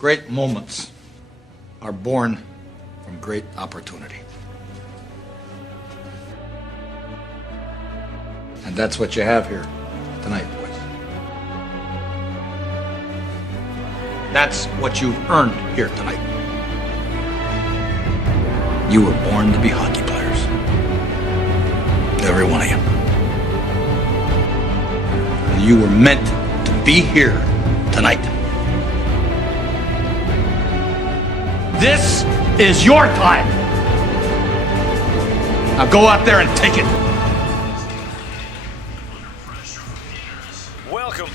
Great moments are born from great opportunity. And that's what you have here tonight, boys. That's what you've earned here tonight. You were born to be hockey players. Every one of you. You were meant to be here tonight. This is your time. Now go out there and take it. Welcome,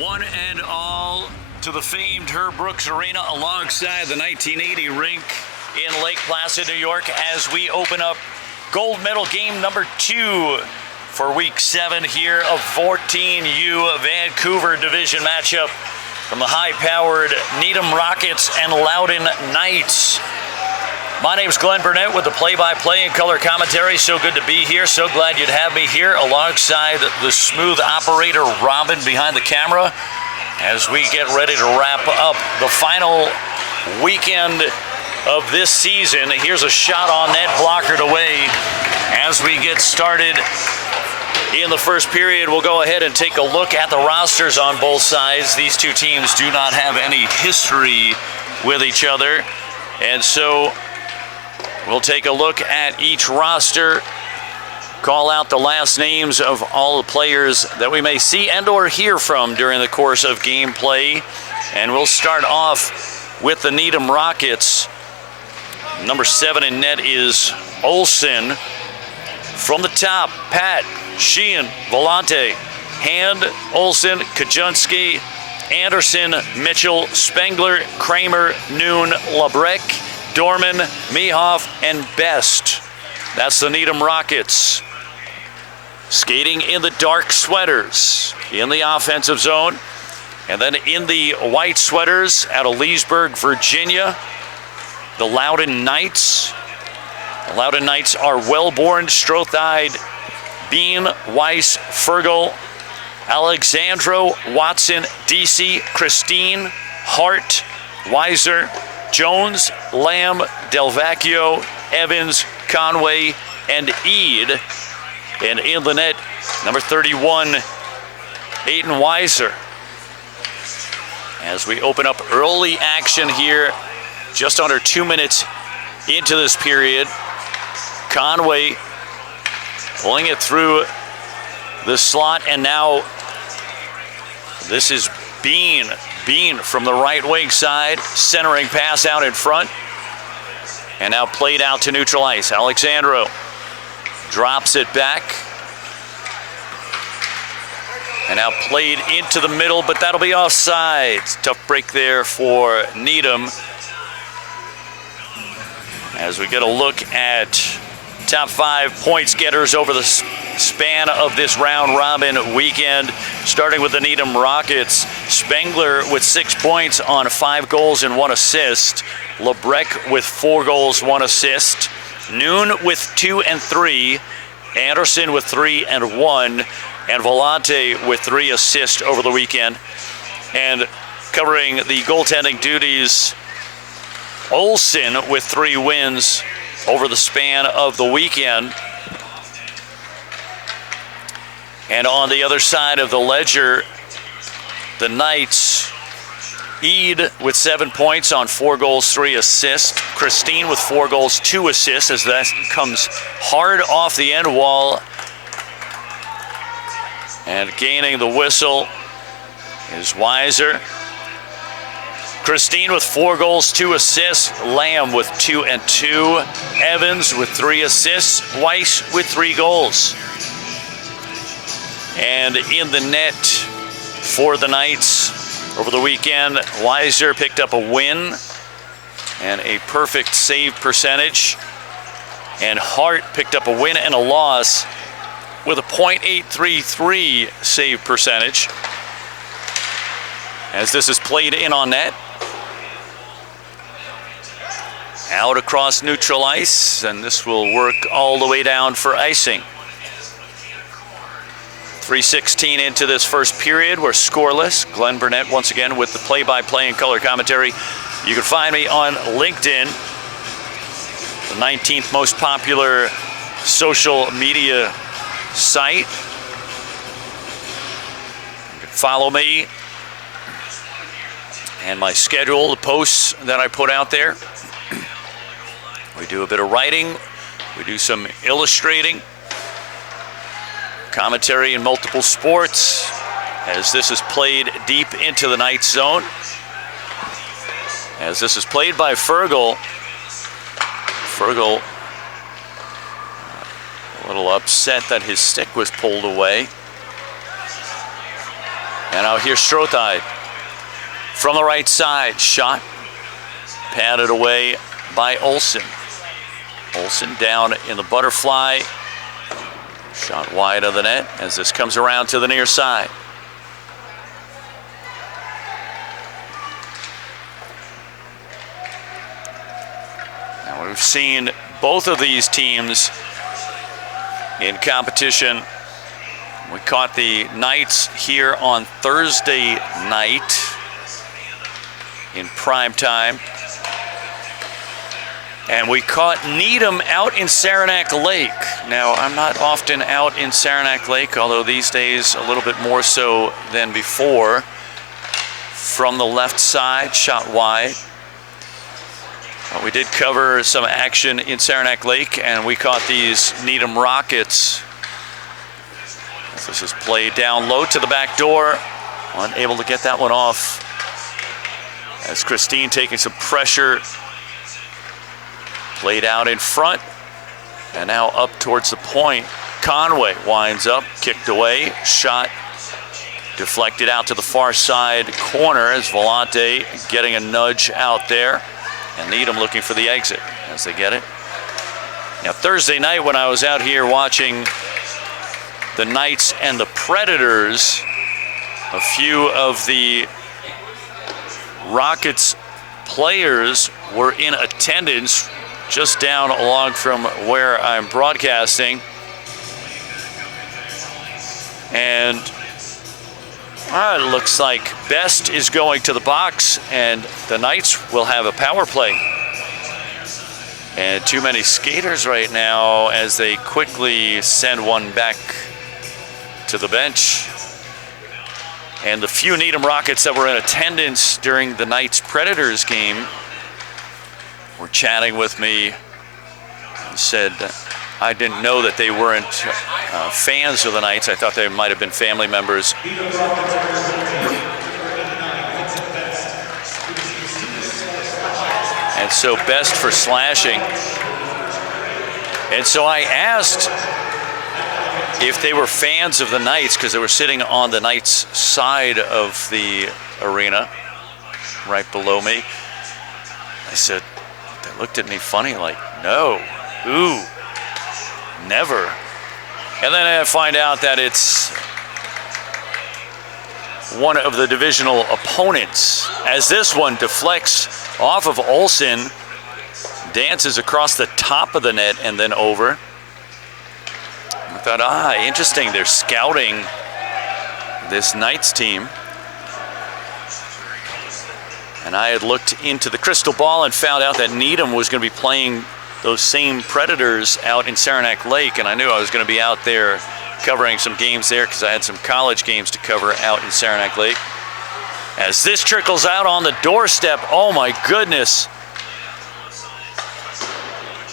one and all, to the famed Herb Brooks Arena alongside the 1980 rink in Lake Placid, New York, as we open up gold medal game number 2 for week 7 here of 14U Vancouver division matchup from the high-powered Needham Rockets and Loudoun Knights. My name's Glenn Burnett with the play-by-play and color commentary. So good to be here. So glad you'd have me here alongside the smooth operator Robin behind the camera as we get ready to wrap up the final weekend of this season. Here's a shot on net, blockered away. As we get started in the first period, we'll go ahead and take a look at the rosters on both sides. These two teams do not have any history with each other, and so we'll take a look at each roster, call out the last names of all the players that we may see and or hear from during the course of gameplay. And we'll start off with the Needham Rockets. Number 7 in net is Olsen. From the top, Pat, Sheehan, Volante, Hand, Olsen, Kajunski, Anderson, Mitchell, Spengler, Kramer, Noon, Labreck, Dorman, Mehoff, and Best. That's the Needham Rockets. Skating in the dark sweaters in the offensive zone. And then in the white sweaters out of Leesburg, Virginia, the Loudoun Knights. The Loudoun Knights are Wellborn, Strothide, Bean, Weiss, Fergal, Alexandro, Watson, DC, Christine, Hart, Weiser, Jones, Lamb, Delvecchio, Evans, Conway, and Eade. And in the net, number 31, Aiden Weiser. As we open up early action here, just under 2 minutes into this period, Conway pulling it through the slot, and now this is Bean. Bean from the right wing side, centering pass out in front, and now played out to neutral ice. Alexandro drops it back, and now played into the middle, but that'll be offside. Tough break there for Needham. As we get a look at top 5 points getters over the span of this round robin weekend, starting with the Needham Rockets. Spengler with 6 points on 5 goals and 1 assist. Labreck with 4 goals, 1 assist. Noon with 2 and 3. Anderson with 3 and 1. And Volante with 3 assists over the weekend. And covering the goaltending duties, Olsen with 3 wins over the span of the weekend. And on the other side of the ledger, the Knights, Eade with 7 points on 4 goals, 3 assists. Christine with 4 goals, 2 assists, as that comes hard off the end wall. And gaining the whistle is Weiser. Christine with 4 goals, 2 assists. Lamb with 2 and 2. Evans with 3 assists. Weiss with 3 goals. And in the net for the Knights over the weekend, Weiser picked up a win and a perfect save percentage. And Hart picked up a win and a loss with a .833 save percentage. As this is played in on net. Out across neutral ice, and this will work all the way down for icing. 3:16 into this first period. We're scoreless. Glenn Burnett once again with the play-by-play and color commentary. You can find me on LinkedIn, the 19th most popular social media site. You can follow me and my schedule, the posts that I put out there. We do a bit of writing. We do some illustrating. Commentary in multiple sports as this is played deep into the ninth zone. As this is played by Fergal. Fergal a little upset that his stick was pulled away. And out here Strothide from the right side. Shot padded away by Olsen. Olsen down in the butterfly. Shot wide of the net as this comes around to the near side. Now we've seen both of these teams in competition. We caught the Knights here on Thursday night in prime time. And we caught Needham out in Saranac Lake. Now, I'm not often out in Saranac Lake, although these days a little bit more so than before. From the left side, shot wide. But we did cover some action in Saranac Lake, and we caught these Needham Rockets. This is played down low to the back door. Unable to get that one off. As Christine taking some pressure. Played out in front, and now up towards the point. Conway winds up, kicked away, shot deflected out to the far side corner as Volante getting a nudge out there, and Needham looking for the exit as they get it. Now Thursday night when I was out here watching the Knights and the Predators, a few of the Rockets players were in attendance just down along from where I'm broadcasting. And it looks like Best is going to the box, and the Knights will have a power play. And too many skaters right now as they quickly send one back to the bench. And the few Needham Rockets that were in attendance during the Knights Predators game were chatting with me and said I didn't know that they weren't fans of the Knights. I thought they might have been family members. And so Best for slashing. And so I asked if they were fans of the Knights because they were sitting on the Knights side of the arena right below me. I said, they looked at me funny like, no, ooh, never. And then I find out that it's one of the divisional opponents as this one deflects off of Olsen, dances across the top of the net and then over. I thought, interesting, they're scouting this Knights team. And I had looked into the crystal ball and found out that Needham was going to be playing those same Predators out in Saranac Lake, and I knew I was going to be out there covering some games there because I had some college games to cover out in Saranac Lake. As this trickles out on the doorstep, oh my goodness.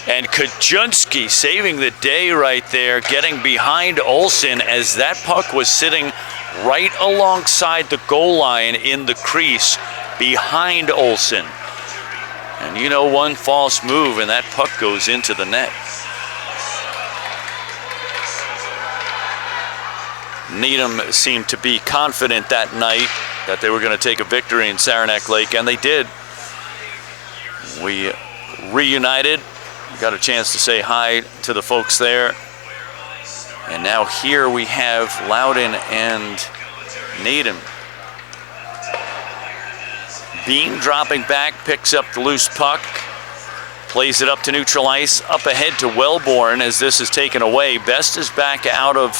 And Kajunski saving the day right there, getting behind Olsen as that puck was sitting right alongside the goal line in the crease behind Olsen. And you know, one false move and that puck goes into the net. Needham seemed to be confident that night that they were going to take a victory in Saranac Lake, and they did. We reunited, got a chance to say hi to the folks there. And now here we have Loudoun and Needham. Bean dropping back, picks up the loose puck, plays it up to neutral ice, up ahead to Wellborn as this is taken away. Best is back out of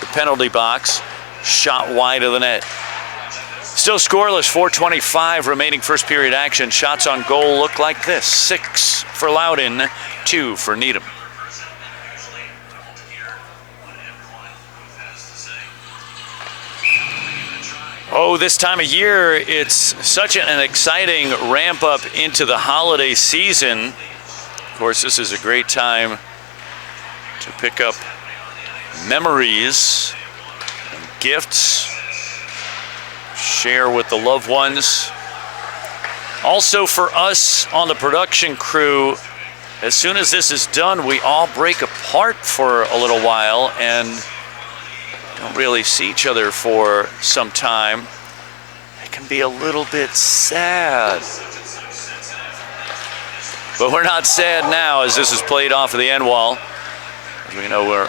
the penalty box, shot wide of the net. Still scoreless, 4:25 remaining first period action. Shots on goal look like this: 6 for Loudoun, 2 for Needham. Oh, this time of year, it's such an exciting ramp up into the holiday season. Of course, this is a great time to pick up memories and gifts, share with the loved ones. Also for us on the production crew, as soon as this is done, we all break apart for a little while and don't really see each other for some time. It can be a little bit sad. But we're not sad now, as this is played off of the end wall. As we know, we're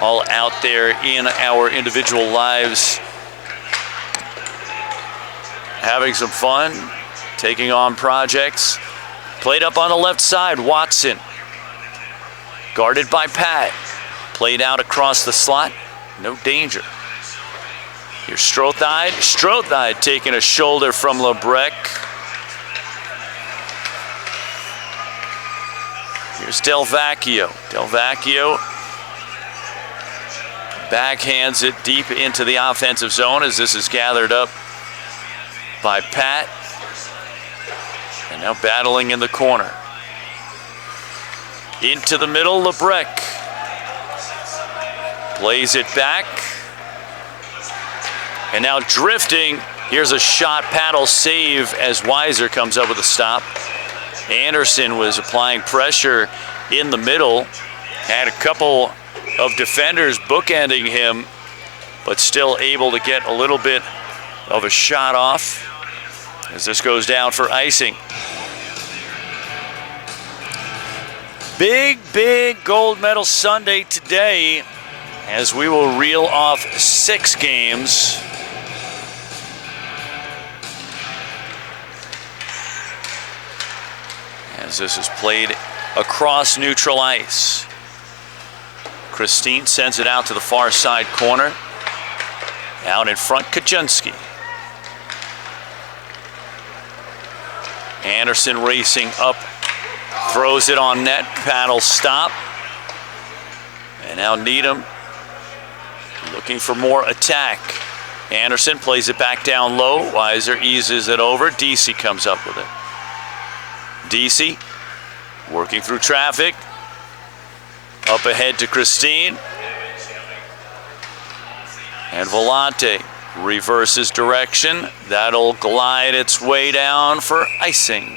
all out there in our individual lives, having some fun, taking on projects. Played up on the left side, Watson. Guarded by Pat. Played out across the slot, no danger. Here's Strothide. Strothide taking a shoulder from Lebrecq. Here's Del Vecchio. Del Vecchio backhands it deep into the offensive zone as this is gathered up by Pat. And now battling in the corner. Into the middle, Lebrecq. Plays it back. And now drifting. Here's a shot, paddle save as Weiser comes up with a stop. Anderson was applying pressure in the middle. Had a couple of defenders bookending him, but still able to get a little bit of a shot off as this goes down for icing. Big gold medal Sunday today, as we will reel off 6 games. As this is played across neutral ice. Christine sends it out to the far side corner. Out in front, Kaczynski. Anderson racing up, throws it on net, paddle stop. And now Needham looking for more attack. Anderson plays it back down low. Weiser eases it over. DC comes up with it. DC working through traffic. Up ahead to Christine. And Volante reverses direction. That'll glide its way down for icing.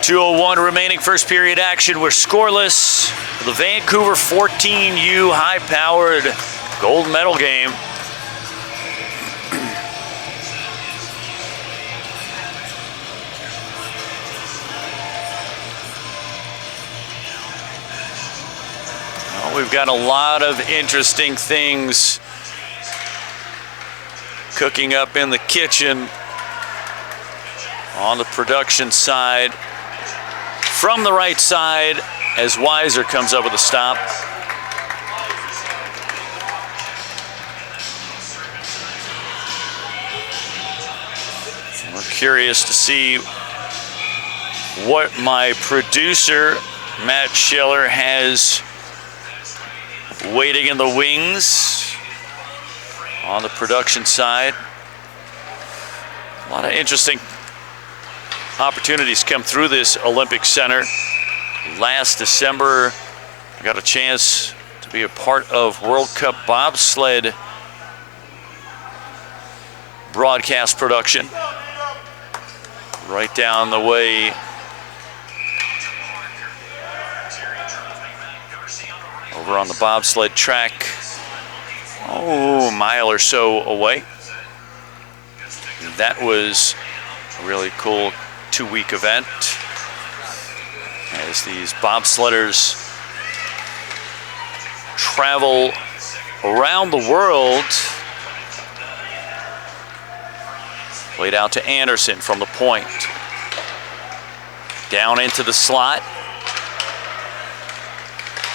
.201 remaining first period action. We're scoreless. The Vancouver 14U high-powered gold medal game. We've got a lot of interesting things cooking up in the kitchen on the production side. From the right side, as Weiser comes up with a stop. We're curious to see what my producer, Matt Schiller, has waiting in the wings on the production side. A lot of interesting opportunities come through this Olympic Center. Last December, I got a chance to be a part of World Cup bobsled broadcast production. Right down the way over on the bobsled track, a mile or so away. That was a really cool 2-week event as these bobsledders travel around the world. Played out to Anderson from the point. Down into the slot.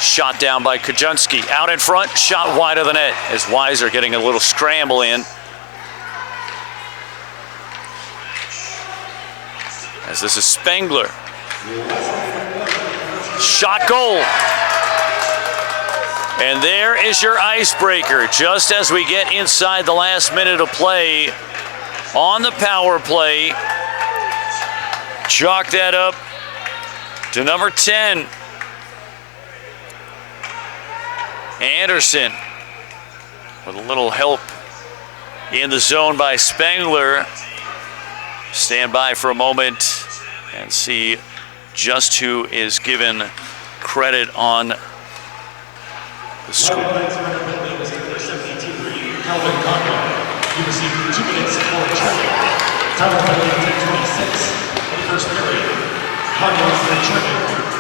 Shot down by Kajunski. Out in front, shot wide of the net as Weiser getting a little scramble in. As this is Spengler. Shot goal. And there is your icebreaker, just as we get inside the last minute of play on the power play. Chalk that up to number 10. Anderson with a little help in the zone by Spengler. Stand by for a moment and see just who is given credit on the score. He received 2 minutes for a check. Time penalty at 10:26 in the first period. Conway was returning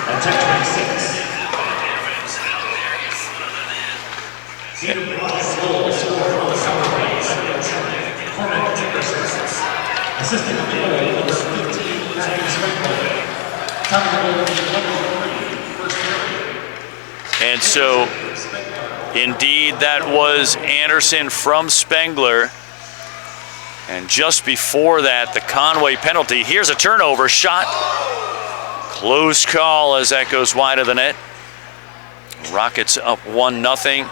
at 10:26. Needham brought goal scored on the power play. Cormac Dickerson. Assisting the goal, number 15, Matthew Spengler. Time penalty 11:03, first period. And so, indeed, that was Anderson from Spengler. And just before that, the Conway penalty. Here's a turnover shot. Close call as that goes wide of the net. Rockets up 1-0.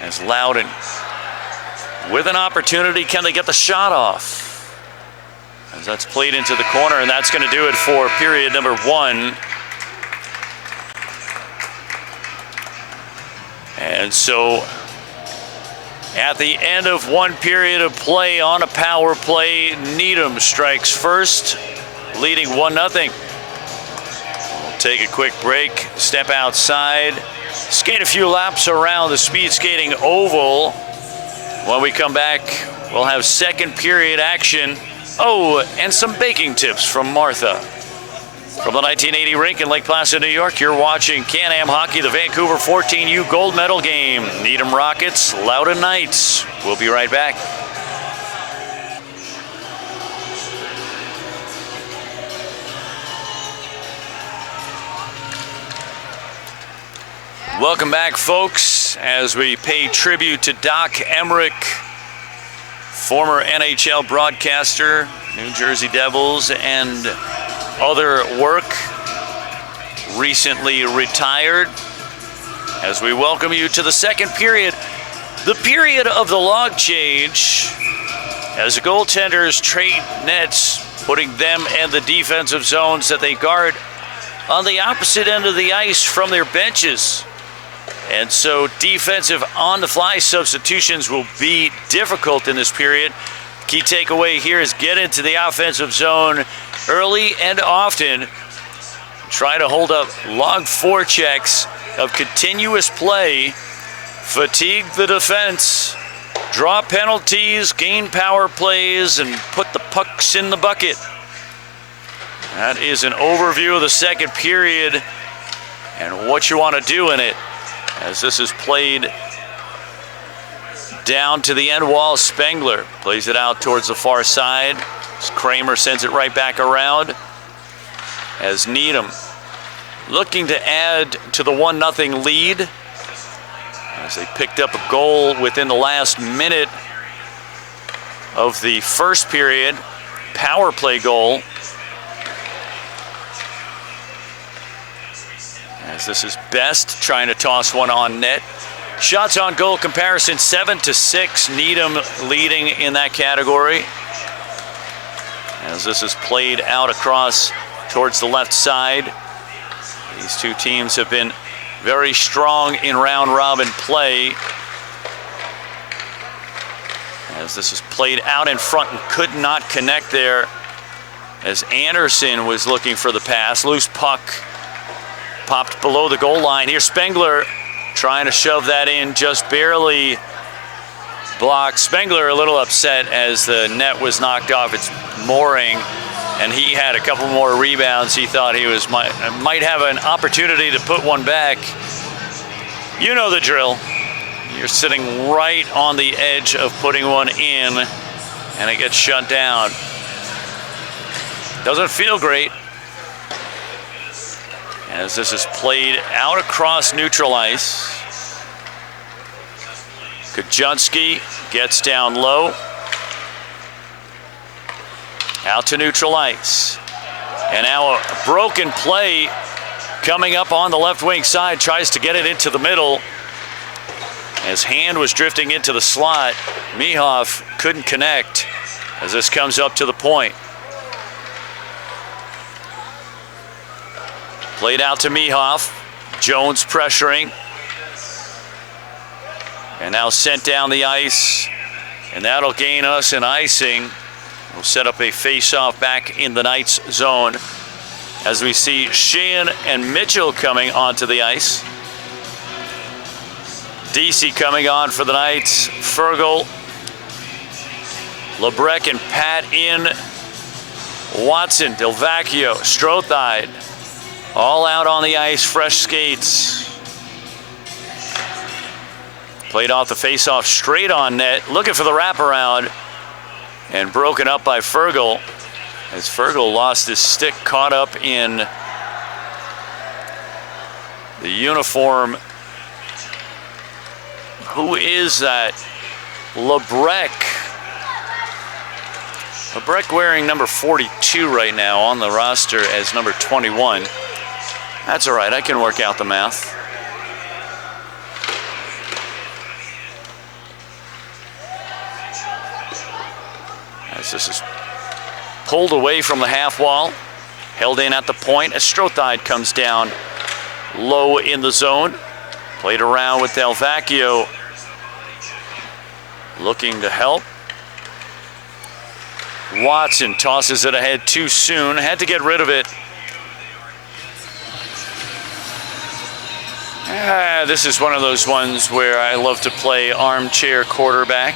As Loudoun with an opportunity, can they get the shot off? As that's played into the corner, and that's going to do it for period number 1. And so at the end of one period of play on a power play, Needham strikes first, leading 1-0. We'll take a quick break, step outside, skate a few laps around the speed skating oval. When we come back, we'll have second period action. Oh, and some baking tips from Martha. From the 1980 rink in Lake Placid, New York, you're watching Can-Am Hockey, the Vancouver 14U gold medal game. Needham Rockets, Loudoun Knights. We'll be right back. Welcome back, folks, as we pay tribute to Doc Emmerich, former NHL broadcaster, New Jersey Devils, and other work, recently retired. As we welcome you to the second period, the period of the log change, as the goaltenders trade nets, putting them and the defensive zones that they guard on the opposite end of the ice from their benches. And so defensive on-the-fly substitutions will be difficult in this period. Key takeaway here is get into the offensive zone early and often. Try to hold up log forechecks of continuous play, fatigue the defense, draw penalties, gain power plays, and put the pucks in the bucket. That is an overview of the second period and what you want to do in it. As this is played down to the end wall, Spengler plays it out towards the far side. As Kramer sends it right back around. As Needham looking to add to the 1-0 lead. As they picked up a goal within the last minute of the first period. Power play goal. As this is Best trying to toss one on net. Shots on goal comparison 7-6. Needham leading in that category. As this is played out across towards the left side. These two teams have been very strong in round robin play. As this is played out in front and could not connect there. As Anderson was looking for the pass. Loose puck. Popped below the goal line. Here's Spengler trying to shove that in, just barely blocked. Spengler a little upset as the net was knocked off its mooring, and he had a couple more rebounds. He thought he might have an opportunity to put one back. You know the drill. You're sitting right on the edge of putting one in, and it gets shut down. Doesn't feel great. as this is played out across neutral ice. Kajunski gets down low. Out to neutral ice. And now a broken play coming up on the left wing side. Tries to get it into the middle. As hand was drifting into the slot, Mihoff couldn't connect as this comes up to the point. Played out to Mihoff. Jones pressuring. And now sent down the ice. And that'll gain us an icing. We'll set up a face-off back in the Knights zone as we see Sheehan and Mitchell coming onto the ice. DC coming on for the Knights. Fergal, Lebrecq and Pat in. Watson, Delvecchio, Strothide, all out on the ice, fresh skates. Played off the face-off straight on net, looking for the wraparound, and broken up by Fergal as Fergal lost his stick, caught up in the uniform. Who is that? Lebrecq. Lebrecq wearing number 42 right now on the roster as number 21. That's all right, I can work out the math. As this is pulled away from the half wall, held in at the point as Strothide comes down low in the zone. Played around with Delvecchio, looking to help. Watson tosses it ahead too soon, had to get rid of it. This is one of those ones where I love to play armchair quarterback.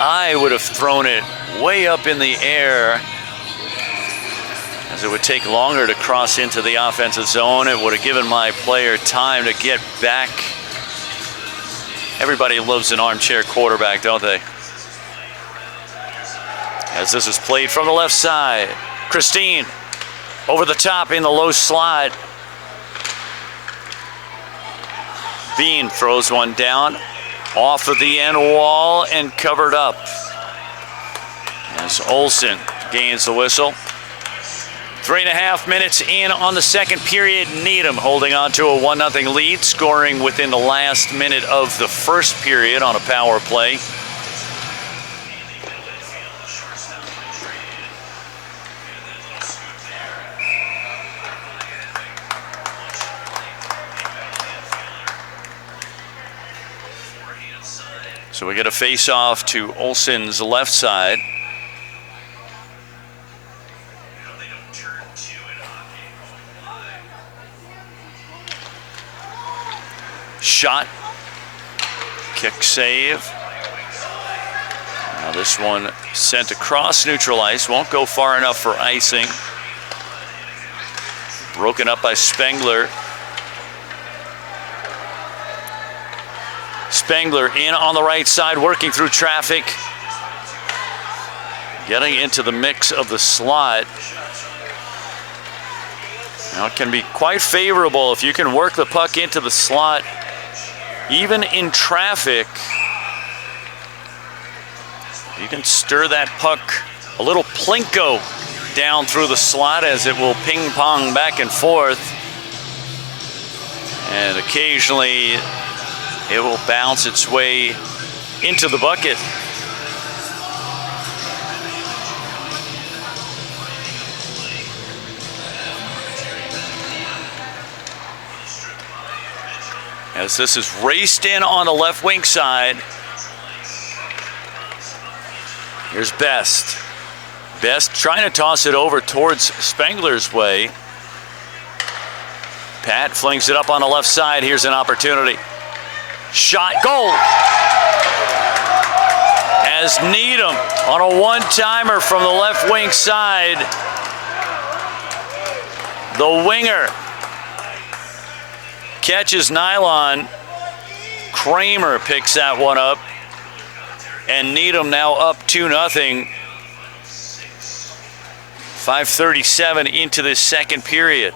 I would have thrown it way up in the air as it would take longer to cross into the offensive zone. It would have given my player time to get back. Everybody loves an armchair quarterback, don't they? As this is played from the left side. Christine over the top in the low slot. Bean throws one down off of the end wall and covered up as Olsen gains the whistle. 3.5 minutes in on the second period. Needham holding on to a 1-0 lead, scoring within the last minute of the first period on a power play. So we get a face-off to Olsen's left side. Shot. Kick save. Now this one sent across neutral ice. Won't go far enough for icing. Broken up by Spengler. Spengler in on the right side, working through traffic. Getting into the mix of the slot. Now it can be quite favorable if you can work the puck into the slot, even in traffic. You can stir that puck a little plinko down through the slot as it will ping pong back and forth. And occasionally it will bounce its way into the bucket. As this is raced in on the left wing side. Here's Best. Best trying to toss it over towards Spengler's way. Pat flings it up on the left side. Here's an opportunity. Shot, goal! As Needham on a one-timer from the left wing side. The winger catches nylon. Kramer picks that one up. And Needham now up 2-0. 5:37 into this second period.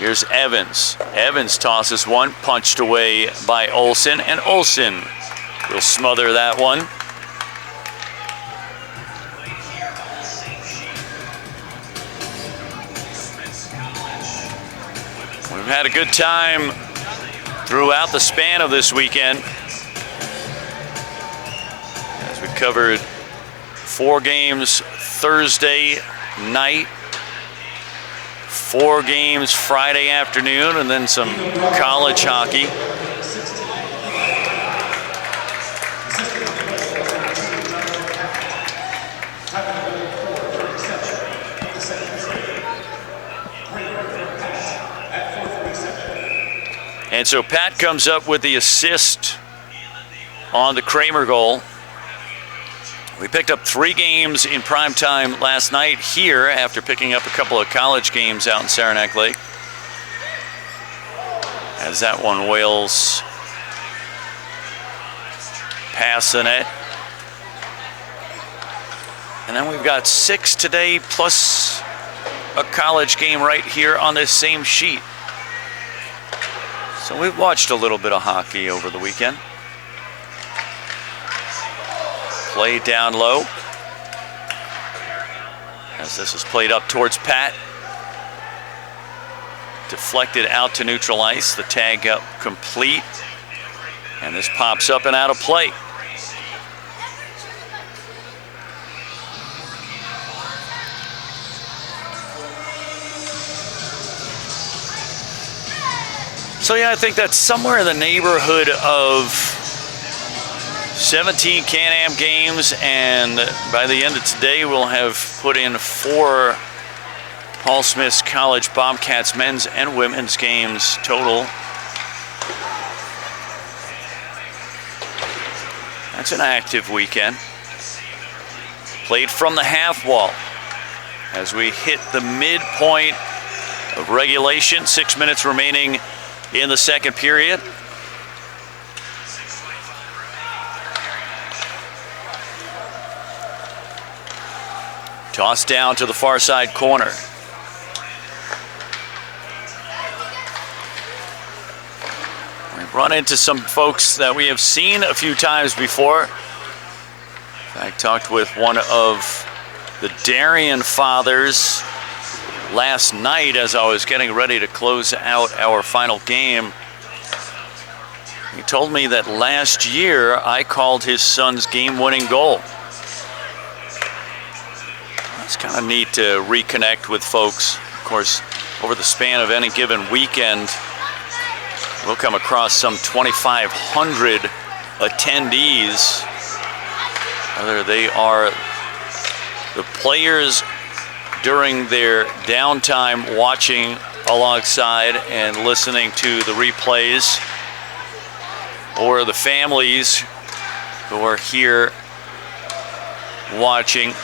Here's Evans. Evans tosses one, punched away by Olsen, and Olsen will smother that one. We've had a good time throughout the span of this weekend, as we covered 4 games Thursday night, 4 games Friday afternoon, and then some college hockey. And so Pat comes up with the assist on the Kramer goal. We picked up 3 games in prime time last night here after picking up a couple of college games out in Saranac Lake. As that one wails past the net. And then we've got 6 today plus a college game right here on this same sheet. So we've watched a little bit of hockey over the weekend. Play down low, as this is played up towards Pat. Deflected out to neutral ice, the tag up complete, and this pops up and out of play. So yeah, I think that's somewhere in the neighborhood of 17 Can-Am games, and by the end of today we'll have put in 4 Paul Smith's College Bobcats men's and women's games total. That's an active weekend. Played from the half wall as we hit the midpoint of regulation. 6 minutes remaining in the second period. Toss down to the far side corner. We've run into some folks that we have seen a few times before. In fact, talked with one of the Darien fathers last night as I was getting ready to close out our final game. He told me that last year I called his son's game-winning goal. It's kind of neat to reconnect with folks. Of course, over the span of any given weekend, we'll come across some 2,500 attendees, whether they are the players during their downtime watching alongside and listening to the replays, or the families who are here watching.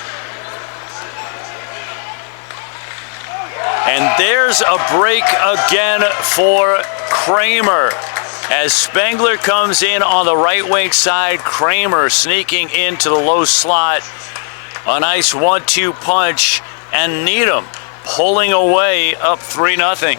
And there's a break again for Kramer as Spengler comes in on the right wing side. Kramer sneaking into the low slot. A nice 1-2 punch, and Needham pulling away up 3-0.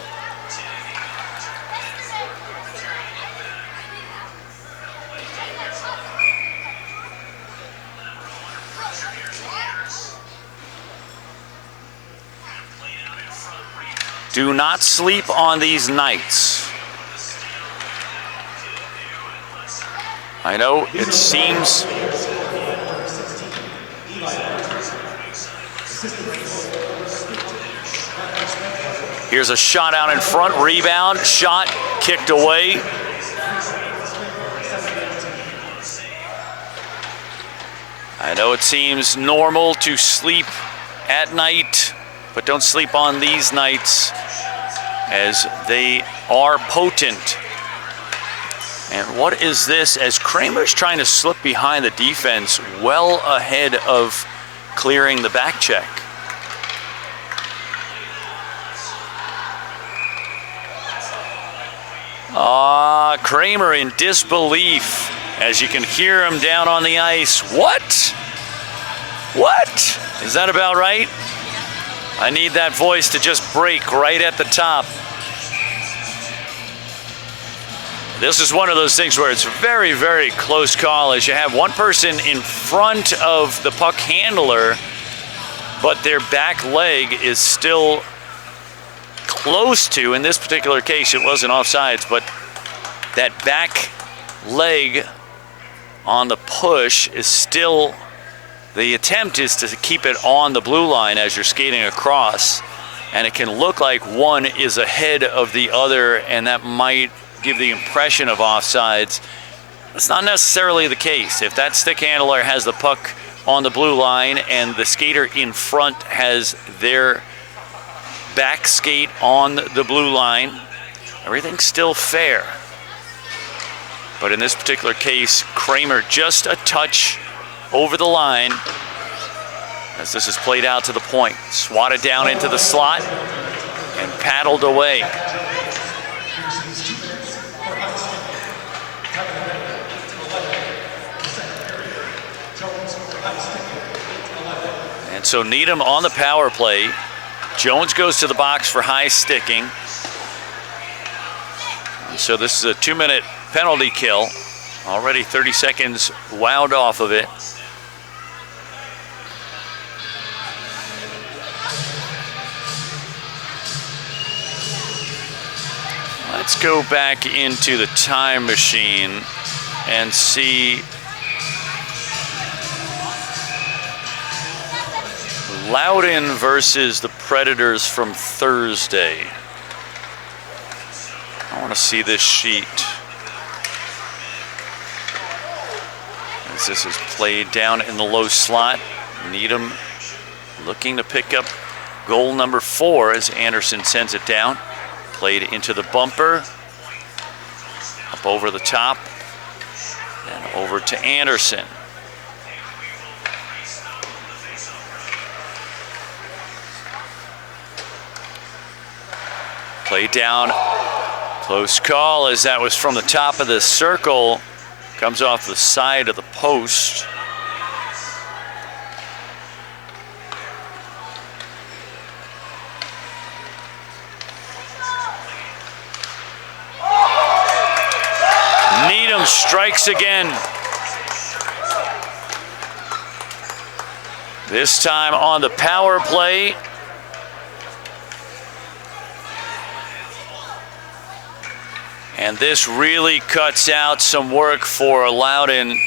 Do not sleep on these nights. I know it seems here's a shot out in front, rebound, shot kicked away. I know it seems normal to sleep at night, but don't sleep on these nights, as they are potent. And what is this? As Kramer's trying to slip behind the defense, well ahead of clearing the back check. Kramer in disbelief as you can hear him down on the ice. What? What? Is that about right? I need that voice to just break right at the top. This is one of those things where it's a very, very close call as you have one person in front of the puck handler, but their back leg is still close to, in this particular case, it wasn't offsides, but that back leg on the push is still, the attempt is to keep it on the blue line as you're skating across, and it can look like one is ahead of the other, and that might give the impression of offsides. It's not necessarily the case. If that stick handler has the puck on the blue line and the skater in front has their back skate on the blue line, everything's still fair. But in this particular case, Kramer just a touch over the line as this is played out to the point. Swatted down into the slot and paddled away. And so Needham on the power play. Jones goes to the box for high sticking. And so this is a 2-minute penalty kill. Already 30 seconds wound off of it. Let's go back into the time machine and see Loudoun versus the Predators from Thursday. I want to see this sheet. As this is played down in the low slot, Needham looking to pick up goal number 4 as Anderson sends it down. Played into the bumper, up over the top, and over to Anderson. Played down, close call as that was from the top of the circle, comes off the side of the post. Needham strikes again. This time on the power play. And this really cuts out some work for Loudoun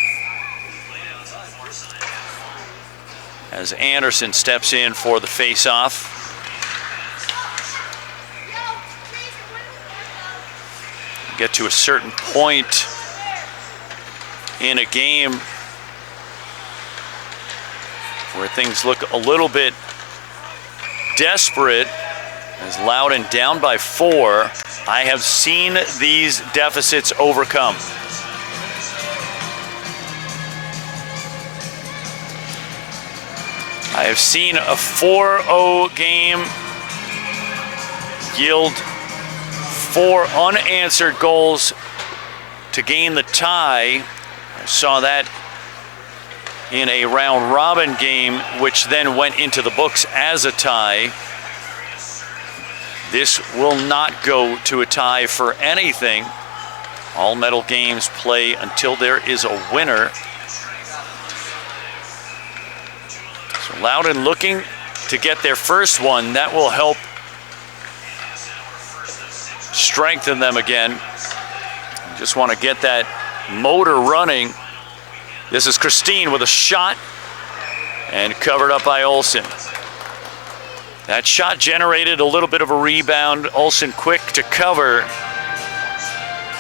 as Anderson steps in for the face-off. Get to a certain point in a game where things look a little bit desperate as Loudoun down by 4. I have seen these deficits overcome. I have seen a 4-0 game yield 4 unanswered goals to gain the tie. I saw that in a round robin game, which then went into the books as a tie. This will not go to a tie for anything. All medal games play until there is a winner. So Loudoun looking to get their first one. That will help strengthen them again. Just want to get that motor running. This is Christine with a shot and covered up by Olsen. That shot generated a little bit of a rebound. Olsen quick to cover.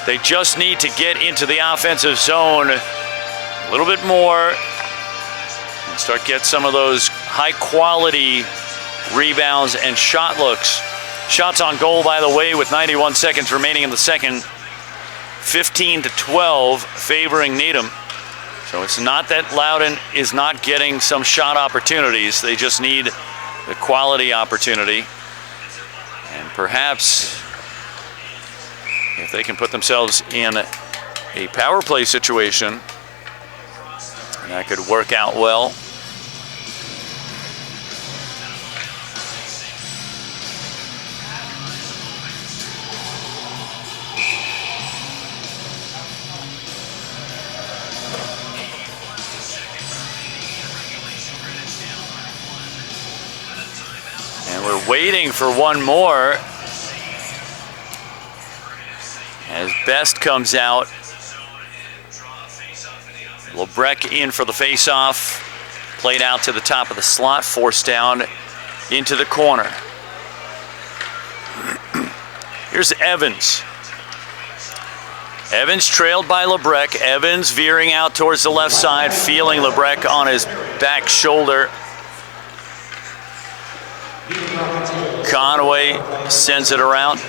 They just need to get into the offensive zone a little bit more and start get some of those high quality rebounds and shot looks. Shots on goal, by the way, with 91 seconds remaining in the second. 15-12 favoring Needham. So it's not that Loudoun is not getting some shot opportunities. They just need the quality opportunity. And perhaps if they can put themselves in a power play situation, that could work out well. And we're waiting for one more. As Best comes out. Lebrecht in for the face-off. Played out to the top of the slot, forced down into the corner. Here's Evans. Evans trailed by Lebrecht. Evans veering out towards the left side, feeling Lebrecht on his back shoulder. Conway sends it around.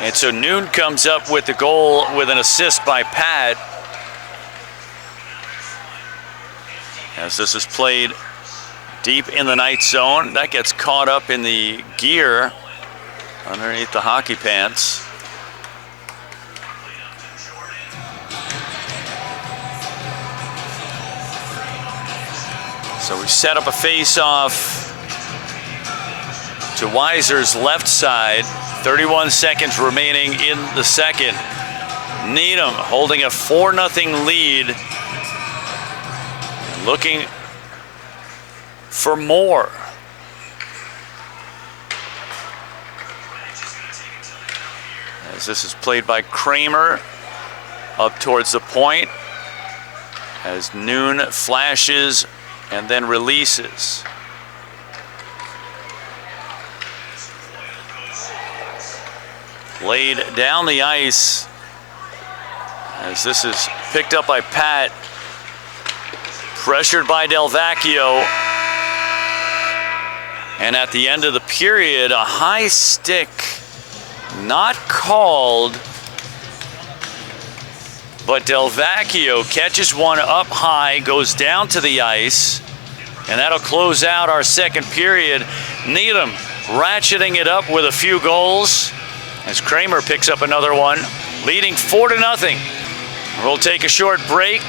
And so Noon comes up with the goal with an assist by Pat. As this is played deep in the night zone, that gets caught up in the gear underneath the hockey pants. So we set up a face-off to Weiser's left side. 31 seconds remaining in the second. Needham holding a 4-0 lead. Looking for more. As this is played by Kramer up towards the point. As Noon flashes and then releases. Laid down the ice as this is picked up by Pat. Pressured by Del Vecchio. And at the end of the period, a high stick, not called, but Del Vecchio catches one up high, goes down to the ice, and that'll close out our second period. Needham ratcheting it up with a few goals as Kramer picks up another one, leading 4-0. We'll take a short break.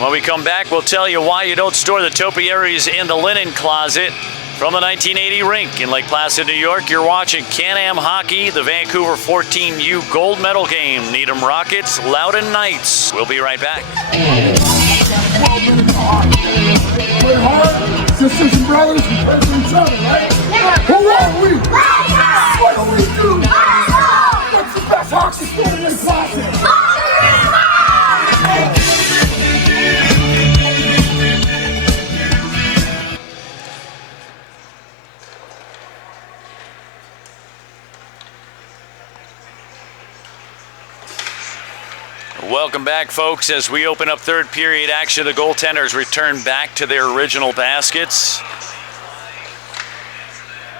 When we come back, we'll tell you why you don't store the topiaries in the linen closet. From the 1980 rink in Lake Placid, New York, you're watching Can-Am Hockey, the Vancouver 14U gold medal game. Needham Rockets, Loudoun Knights. We'll be right back. Play hard, sisters and brothers, we play for each other, right? Who are we? What do we do? What's the best hockey sport in Lake Placid? Welcome back, folks. As we open up third period action, the goaltenders return back to their original baskets.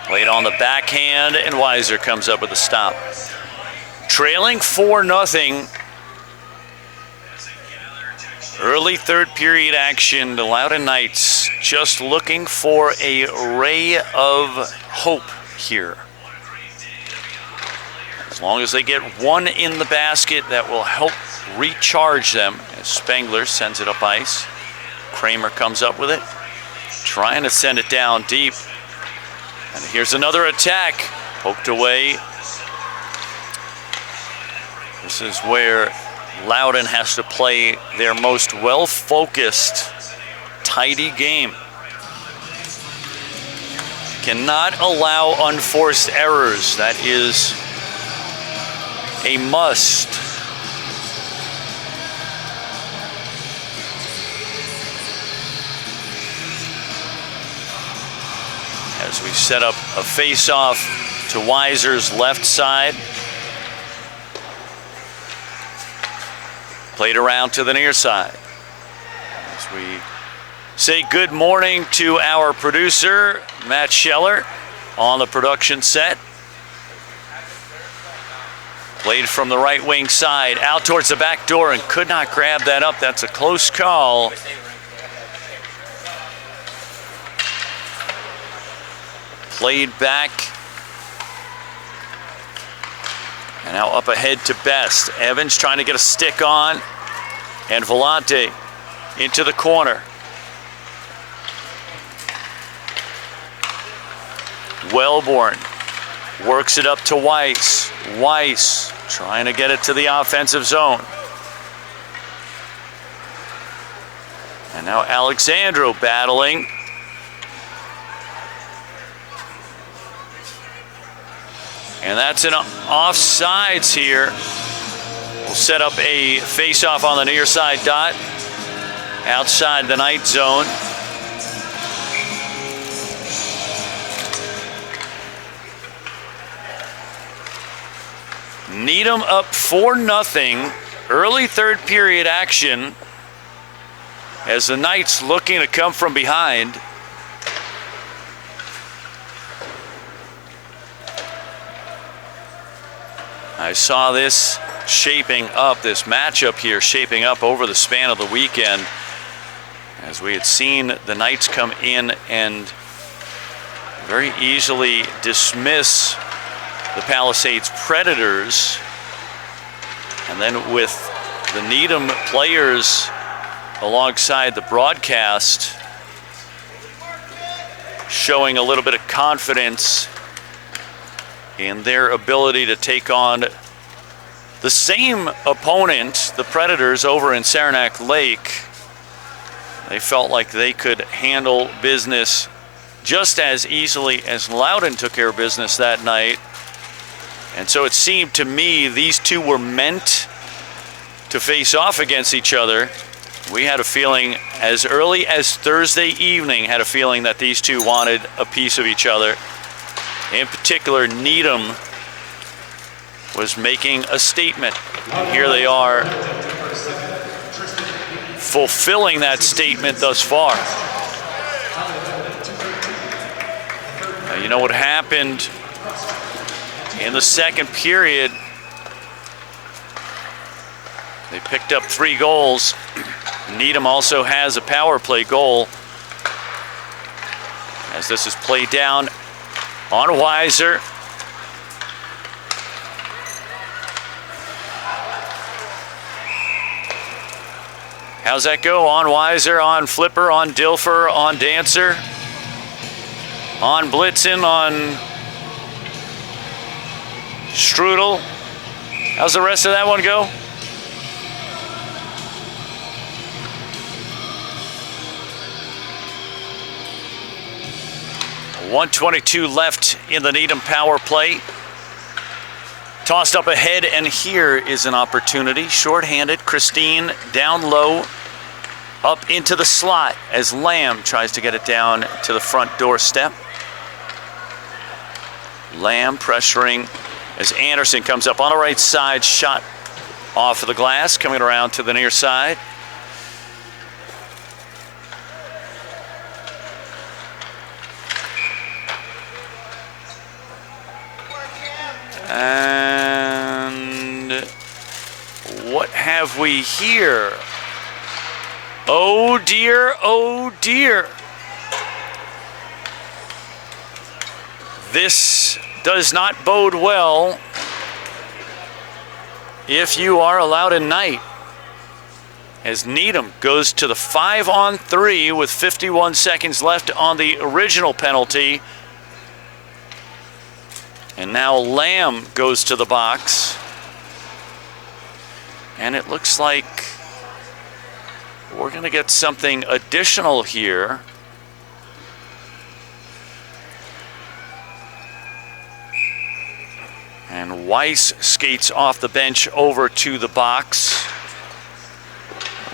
Played on the backhand, and Weiser comes up with a stop. Trailing 4-0. Early third period action, the Loudoun Knights just looking for a ray of hope here. As long as they get one in the basket, that will help recharge them. As Spengler sends it up ice. Kramer comes up with it, trying to send it down deep. And here's another attack, poked away. This is where Loudoun has to play their most well-focused, tidy game. Cannot allow unforced errors. That is a must. As we set up a face-off to Weiser's left side. Played around to the near side. As we say good morning to our producer, Matt Scheller, on the production set. Played from the right wing side, out towards the back door, and could not grab that up. That's a close call. Played back. And now up ahead to Best. Evans trying to get a stick on. And Volante into the corner. Wellborn works it up to Weiss. Weiss trying to get it to the offensive zone. And now Alexandro battling. And that's an offsides here. We'll set up a face-off on the near side dot, outside the night zone. Needham up 4-0, early third period action as the Knights looking to come from behind. I saw this this matchup here shaping up over the span of the weekend, as we had seen the Knights come in and very easily dismiss the Palisades Predators. And then with the Needham players alongside the broadcast showing a little bit of confidence in their ability to take on the same opponent, the Predators, over in Saranac Lake. They felt like they could handle business just as easily as Loudoun took care of business that night. And so it seemed to me these two were meant to face off against each other. We had a feeling as early as Thursday evening, had a feeling that these two wanted a piece of each other. In particular, Needham was making a statement. And here they are fulfilling that statement thus far. Now, you know what happened in the second period? They picked up 3 goals. Needham also has a power play goal, as this is played down on Weiser. How's that go? On Weiser, on Flipper, on Dilfer, on Dancer, on Blitzen, on Strudel. How's the rest of that one go? .122 left in the Needham power play. Tossed up ahead, and here is an opportunity. Short-handed, Christine down low, up into the slot as Lamb tries to get it down to the front doorstep. Lamb pressuring as Anderson comes up on the right side, shot off of the glass, coming around to the near side. And what have we here? Oh dear, oh dear. This does not bode well if you are a Loudoun Knight, as Needham goes to the 5-on-3 with 51 seconds left on the original penalty. And now Lamb goes to the box. And it looks like we're going to get something additional here. And Weiss skates off the bench over to the box.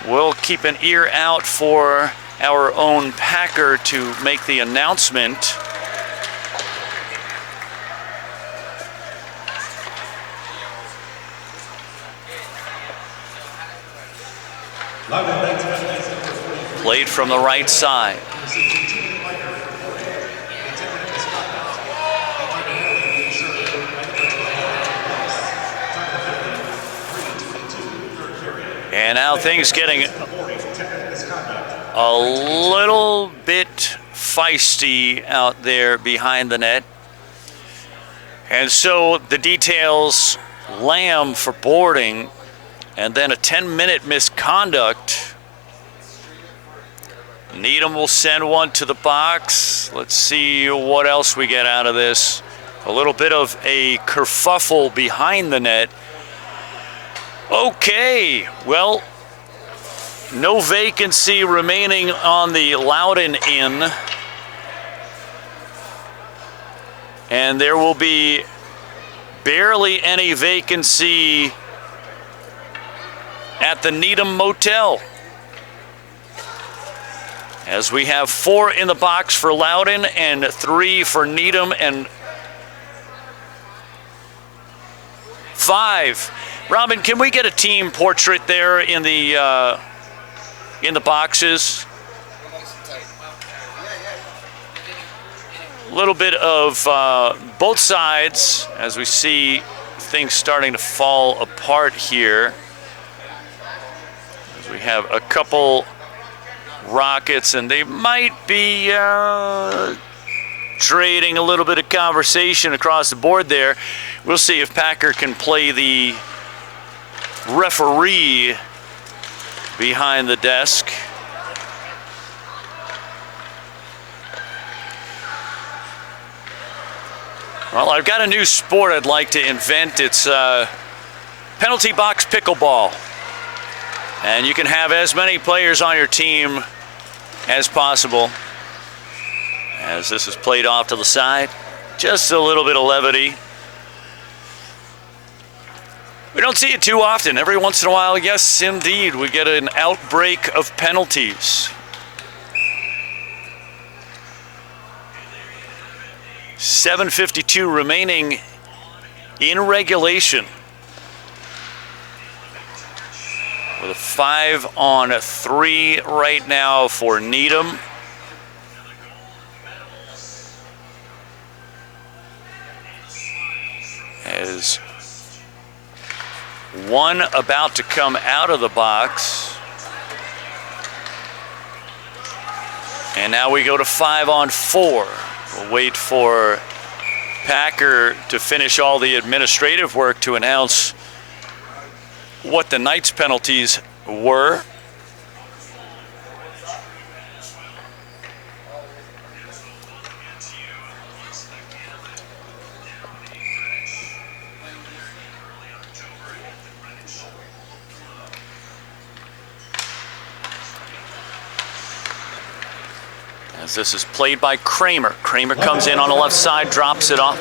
We'll keep an ear out for our own Packer to make the announcement. Played from the right side. And now things getting a little bit feisty out there behind the net. And so the details, Lamb for boarding, and then a 10-minute misconduct. Needham will send one to the box. Let's see what else we get out of this. A little bit of a kerfuffle behind the net Okay, well, no vacancy remaining on the Loudoun Inn. And there will be barely any vacancy at the Needham Motel, as we have 4 in the box for Loudoun and 3 for Needham and 5. Robin, can we get a team portrait there in the boxes? A little bit of both sides as we see things starting to fall apart here. As we have a couple Rockets, and they might be trading a little bit of conversation across the board there. We'll see if Packer can play the referee behind the desk. Well, I've got a new sport I'd like to invent. It's penalty box pickleball. And you can have as many players on your team as possible. As this is played off to the side, just a little bit of levity. We don't see it too often. Every once in a while, yes, indeed, we get an outbreak of penalties. .752 remaining in regulation, with a 5-on-3 right now for Needham. As one about to come out of the box. And now we go to 5-on-4. We'll wait for Packer to finish all the administrative work to announce what the Knights' penalties were. As this is played by Kramer. Kramer comes in on the left side, drops it off.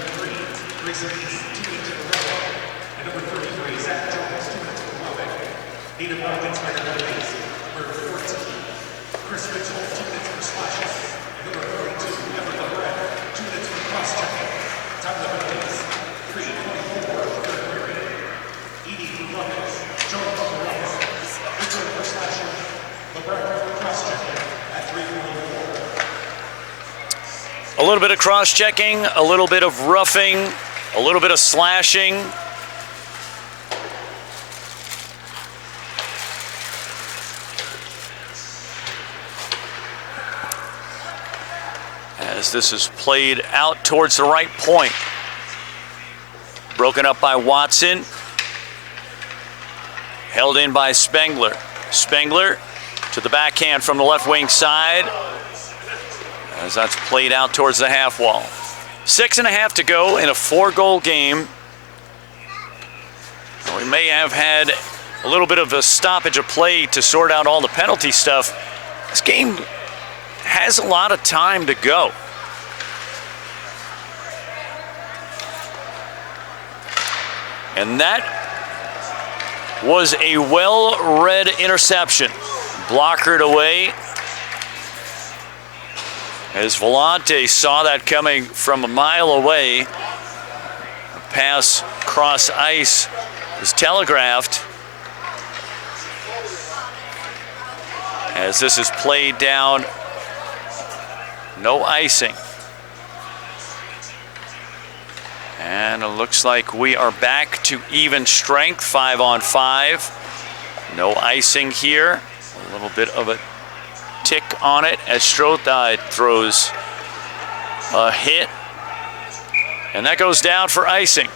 A little bit of cross-checking, a little bit of roughing, a little bit of slashing. As this is played out towards the right point. Broken up by Watson. Held in by Spengler. Spengler to the backhand from the left wing side, as that's played out towards the half wall. 6.5 to go in a 4-goal game. We may have had a little bit of a stoppage of play to sort out all the penalty stuff. This game has a lot of time to go. And that was a well-read interception. Blockered away, as Vellante saw that coming from a mile away. A pass cross ice was telegraphed. As this is played down, no icing. And it looks like we are back to even strength, 5-on-5. No icing here. A little bit of a tick on it as Strothide throws a hit. And that goes down for icing.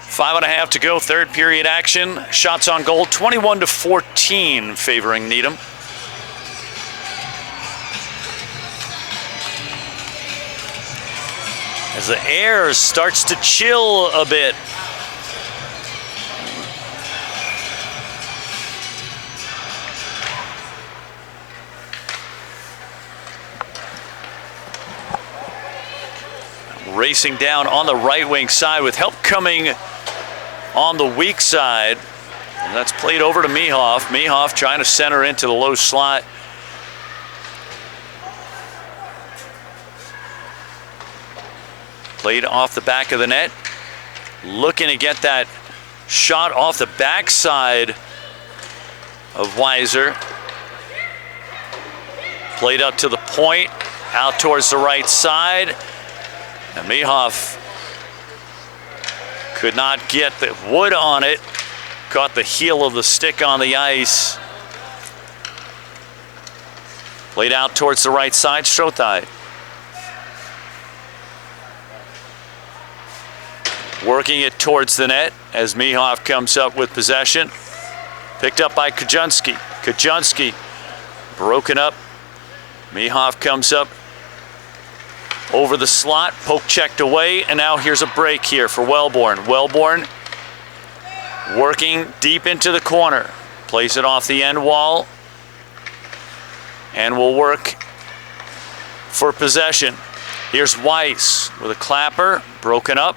5.5 to go, third period action. Shots on goal, 21-14 favoring Needham. As the air starts to chill a bit. racing down on the right wing side with help coming on the weak side. And that's played over to Mehoff. Mehoff trying to center into the low slot. Played off the back of the net. Looking to get that shot off the backside of Weiser. Played up to the point, out towards the right side. And Mehoff could not get the wood on it. Caught the heel of the stick on the ice. Played out towards the right side, Strothai. Working it towards the net as Mehoff comes up with possession. Picked up by Kajunski. Kajunski broken up. Mehoff comes up over the slot, poke checked away, and now here's a break here for Wellborn. Wellborn working deep into the corner. Plays it off the end wall and will work for possession. Here's Weiss with a clapper, broken up.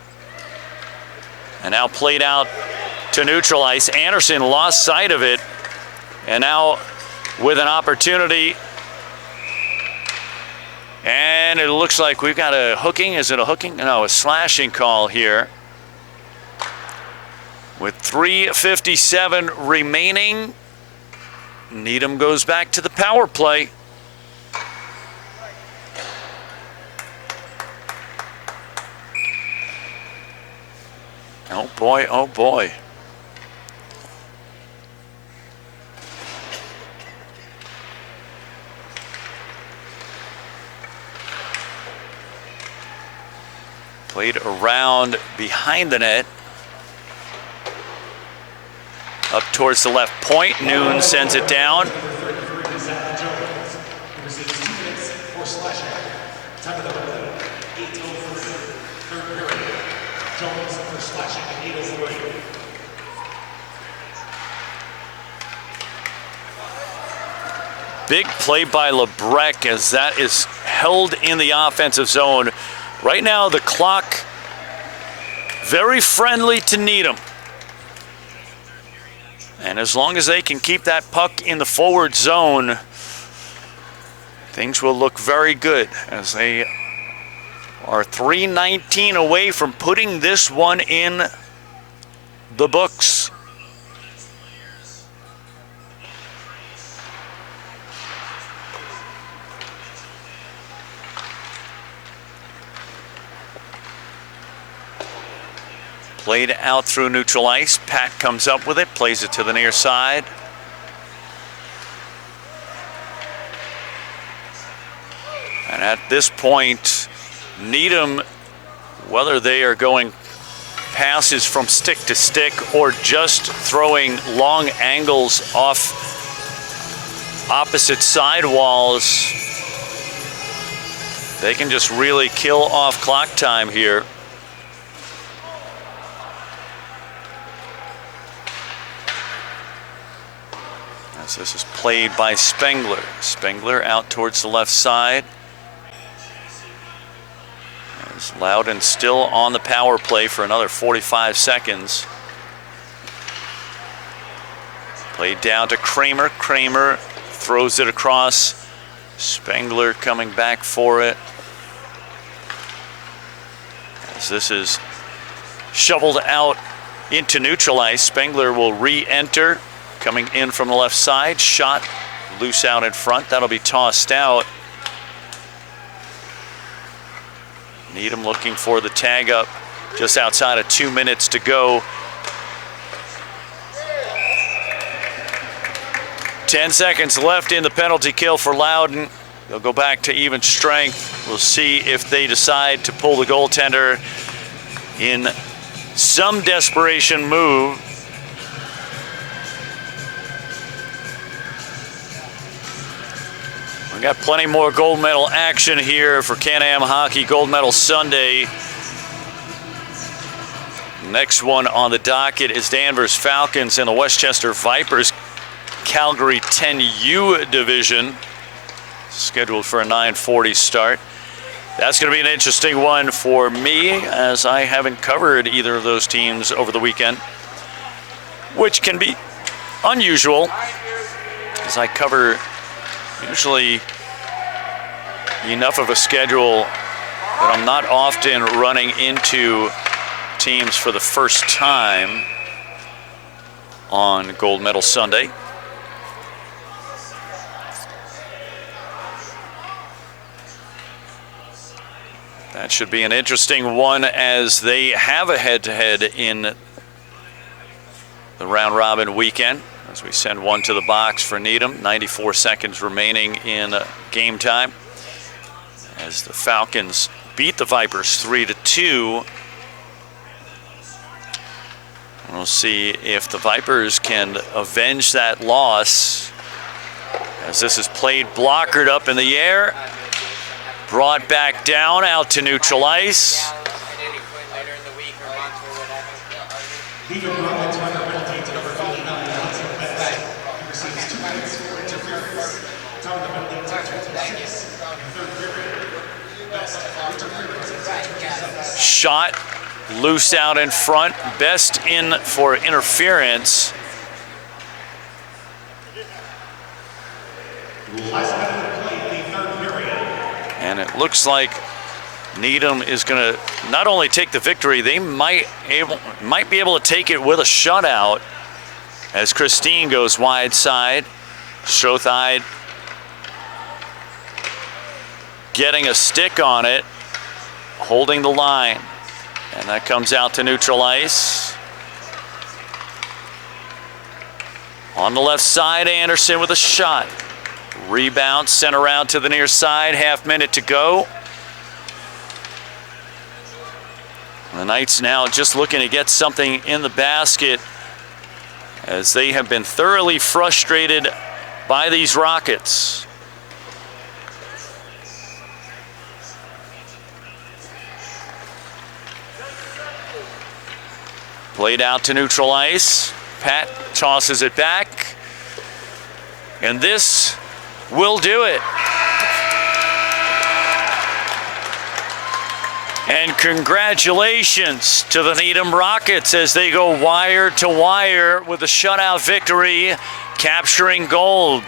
And now played out to neutral ice. Anderson lost sight of it. And now with an opportunity. And it looks like we've got a hooking. Is it a hooking? No, a slashing call here. With 3:57 remaining, Needham goes back to the power play. Oh boy, oh boy. Played around behind the net. Up towards the left point. Noon sends it down. Big play by Lebrecq as that is held in the offensive zone. Right now the clock very friendly to Needham. And as long as they can keep that puck in the forward zone, things will look very good as they are 3:19 away from putting this one in the books. Played out through neutral ice. Pat comes up with it, plays it to the near side. And at this point, Needham, whether they are going passes from stick to stick or just throwing long angles off opposite sidewalls, they can just really kill off clock time here. As this is played by Spengler. Spengler out towards the left side. As Loudoun still on the power play for another 45 seconds. Played down to Kramer. Kramer throws it across. Spengler coming back for it. As this is shoveled out into neutral ice, Spengler will re-enter. Coming in from the left side, shot loose out in front. That'll be tossed out. Needham looking for the tag up just outside of 2 minutes to go. 10 seconds left in the penalty kill for Loudoun. They'll go back to even strength. We'll see if they decide to pull the goaltender in some desperation move. Got plenty more gold medal action here for Can-Am Hockey Gold Medal Sunday. Next one on the docket is Danvers Falcons and the Westchester Vipers Calgary 10U division, scheduled for a 9:40 start. That's going to be an interesting one for me, as I haven't covered either of those teams over the weekend, which can be unusual, as I cover usually enough of a schedule that I'm not often running into teams for the first time on Gold Medal Sunday. That should be an interesting one, as they have a head-to-head in the round-robin weekend, as we send one to the box for Needham. 94 seconds remaining in game time, as the Falcons beat the Vipers 3-2. We'll see if the Vipers can avenge that loss, as this is played blockered up in the air. Brought back down, out to neutral ice. Shot loose out in front. Best in for interference. And it looks like Needham is going to not only take the victory, they might be able to take it with a shutout, as Christine goes wide side. Strothide getting a stick on it, holding the line. And that comes out to neutral ice. On the left side, Anderson with a shot. Rebound, sent around to the near side, half-minute to go. The Knights now just looking to get something in the basket, as they have been thoroughly frustrated by these Rockets. Played out to neutral ice. Pat tosses it back. And this will do it. And congratulations to the Needham Rockets, as they go wire to wire with a shutout victory, capturing gold.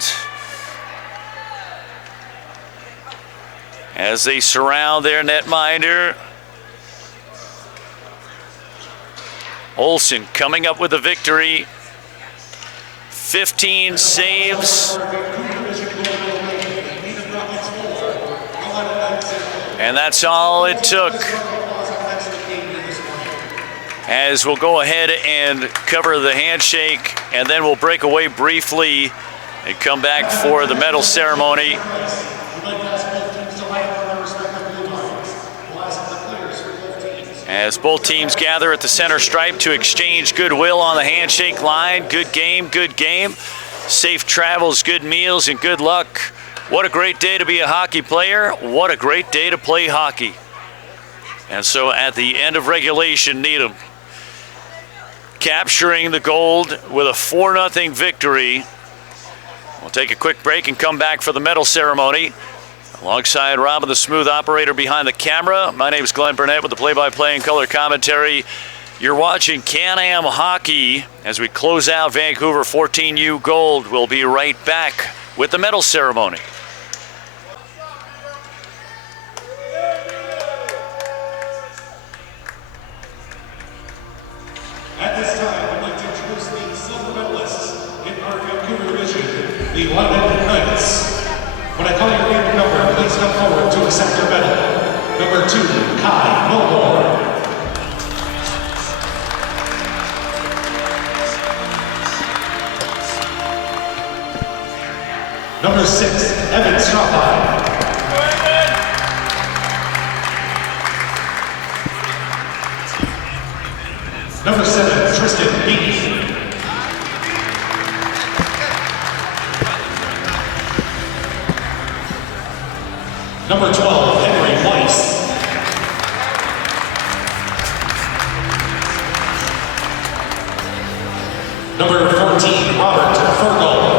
As they surround their netminder, Olsen coming up with a victory. 15 saves. And that's all it took. As we'll go ahead and cover the handshake, and then we'll break away briefly and come back for the medal ceremony. As both teams gather at the center stripe to exchange goodwill on the handshake line. Good game, good game. Safe travels, good meals, and good luck. What a great day to be a hockey player. What a great day to play hockey. And so at the end of regulation, Needham capturing the gold with a 4-0 victory. We'll take a quick break and come back for the medal ceremony. Alongside Robin, the smooth operator behind the camera, my name is Glenn Burnett with the play-by-play and color commentary. You're watching Can-Am Hockey as we close out Vancouver 14U Gold. We'll be right back with the medal ceremony. At this time, I'd like to introduce the silver medalists in our Vancouver division, the Loudoun Knights. When I call your favorite number, please come forward to accept your medal. Number 2, Kai Mulmore. Number 6, Evan Strothide. Number 7, Tristan Beatty. Number 12, Henry Weiss. Number 14, Robert Fergal.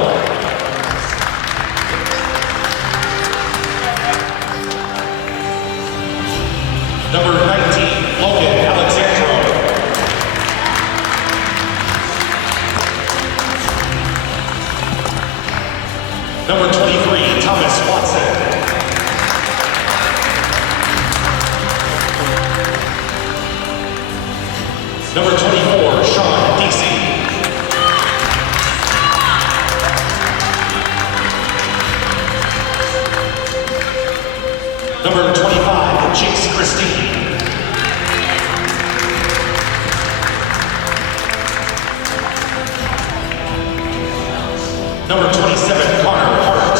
Number 23, Thomas Watson. Number 24, Sean Deasy. Number 25, Chase Christine. Number 27, Connor Hart.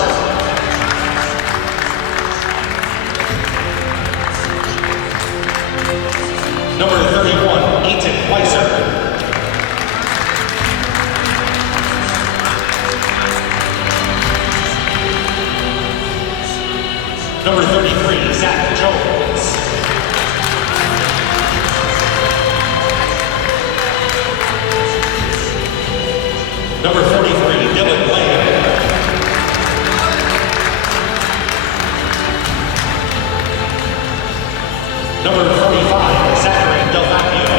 Number 31, Ethan Weiser. Number 33, Zach Jones. Number 43, Dylan Lamb. Number 45, Zachary Delvapio.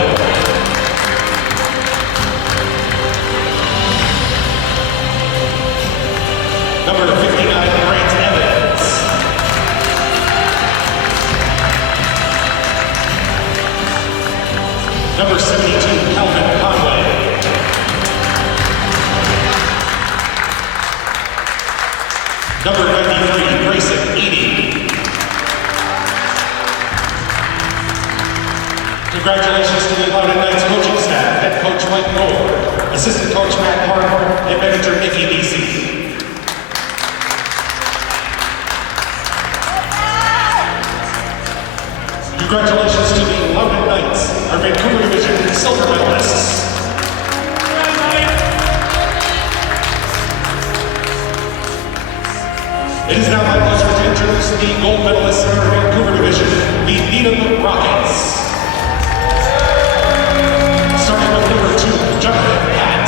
Number 59, Grant Evans. Number 72, Calvin Conway. Number 93, Grayson Eady. Congratulations to the Loudoun Knights coaching staff, head coach Mike Moore, assistant coach Matt Harper, and manager Nikki DC. Congratulations to the Loudoun Knights, our Vancouver Division silver medalists. It is now my pleasure to introduce the gold medalists in our Vancouver Division, the Needham Rockets. Starting with number 2, Jonathan Pat.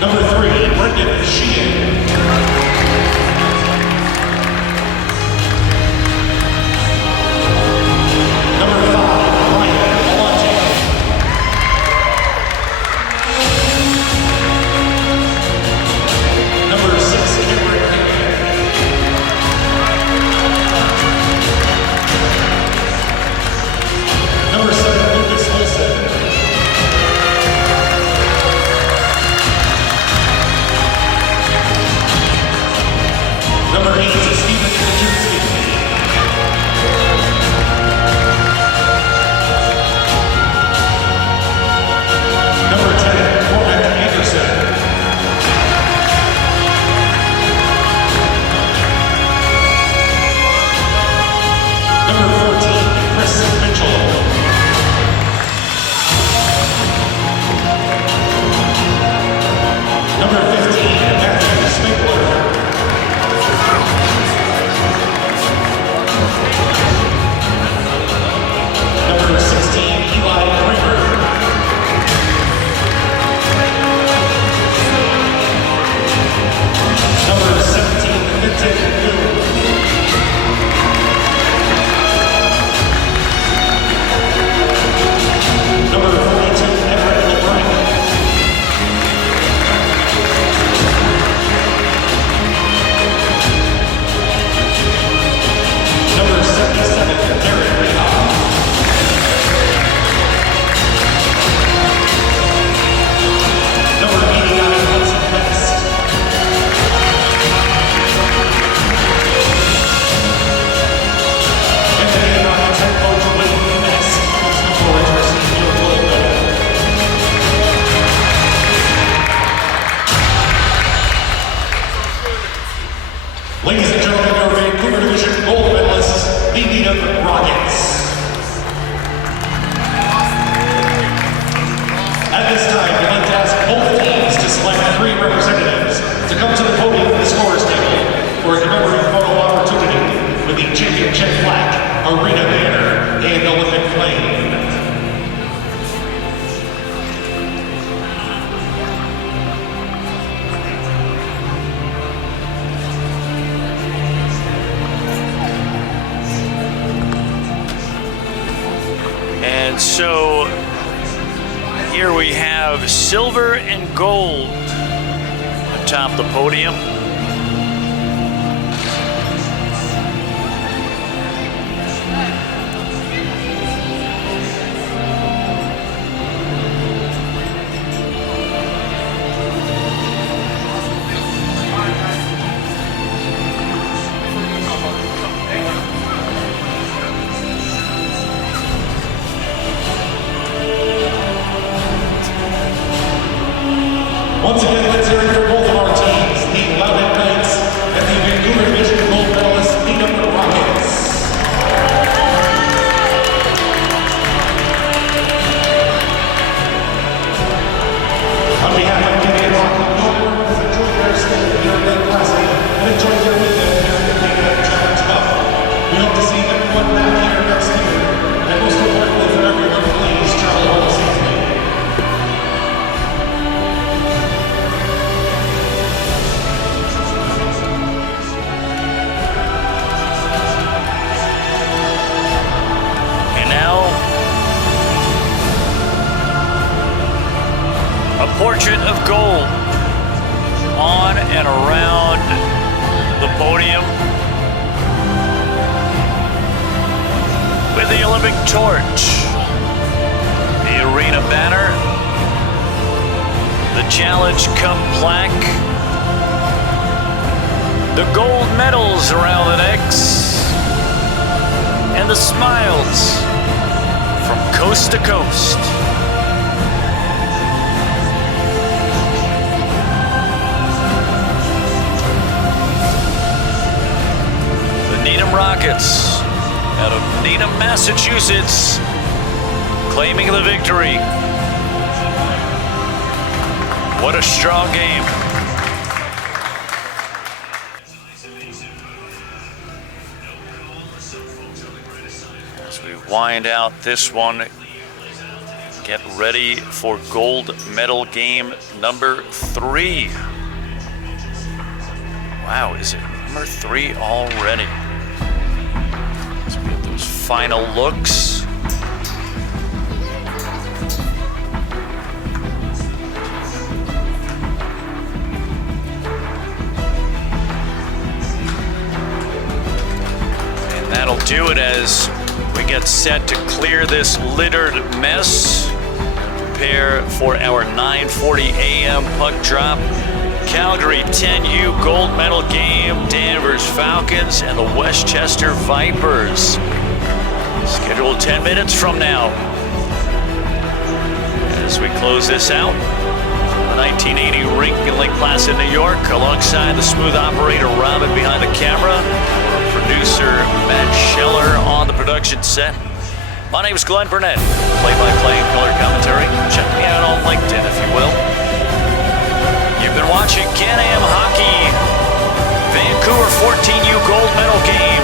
Number 3, Brendan Sheehan. Number 5, Ryan Alante. Number 6, Cameron Hickman. Number 7, Lucas Olson. Number 8, Stephen Kajewski. Number 10, Corbin Anderson. Number 14, Chris Mitchell. Number 15, Matthew Spinkler. Number 16, Eli Kramer. Number 17, Vincent New. Number 42, Everett LeBlanc. Number 77, Darren Reha. Number 89, Hudson West. And the Rockets head coach Wayne Ness looks forward to receiving your gold medal. Ladies and gentlemen, your Vancouver Division gold medalists, the Needham Rockets. At this time, we'd like to ask both teams to select 3 representatives to come to the podium of the scorers table for a commemorative photo opportunity with the championship flag, arena banner, and Olympic flame. And so, Here we have silver and gold atop the podium. Once again, let's hear it for both of our teams, the Loudoun Knights and the Vancouver Division gold medalist, Needham Rockets. On behalf of Canadian Hockey, we hope you enjoy their stay here at Lake Placid and enjoy their weekend here at the Canada Challenge Cup. We hope to see everyone back here next year, and most importantly for everyone, please travel home safely. A portrait of gold on and around the podium with the Olympic torch, the arena banner, the Challenge Cup plaque, the gold medals around the necks, and the smiles from coast to coast. Needham Rockets out of Needham, Massachusetts, claiming the victory. What a strong game. As we wind out this one, get ready for gold medal game number 3. Wow, is it number 3 already? Final looks. And that'll do it as we get set to clear this littered mess. Prepare for our 9:40 a.m. puck drop. Calgary 10U gold medal game, Danvers Falcons and the Westchester Vipers. Scheduled 10 minutes from now. As we close this out, the 1980 rink in Lake Placid, New York, alongside the smooth operator Robin behind the camera, our producer Matt Scheller on the production set. My name is Glenn Burnett, play-by-play and color commentary. Check me out on LinkedIn, if you will. You've been watching Can-Am Hockey, Vancouver 14U gold medal game.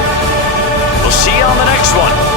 We'll see you on the next one.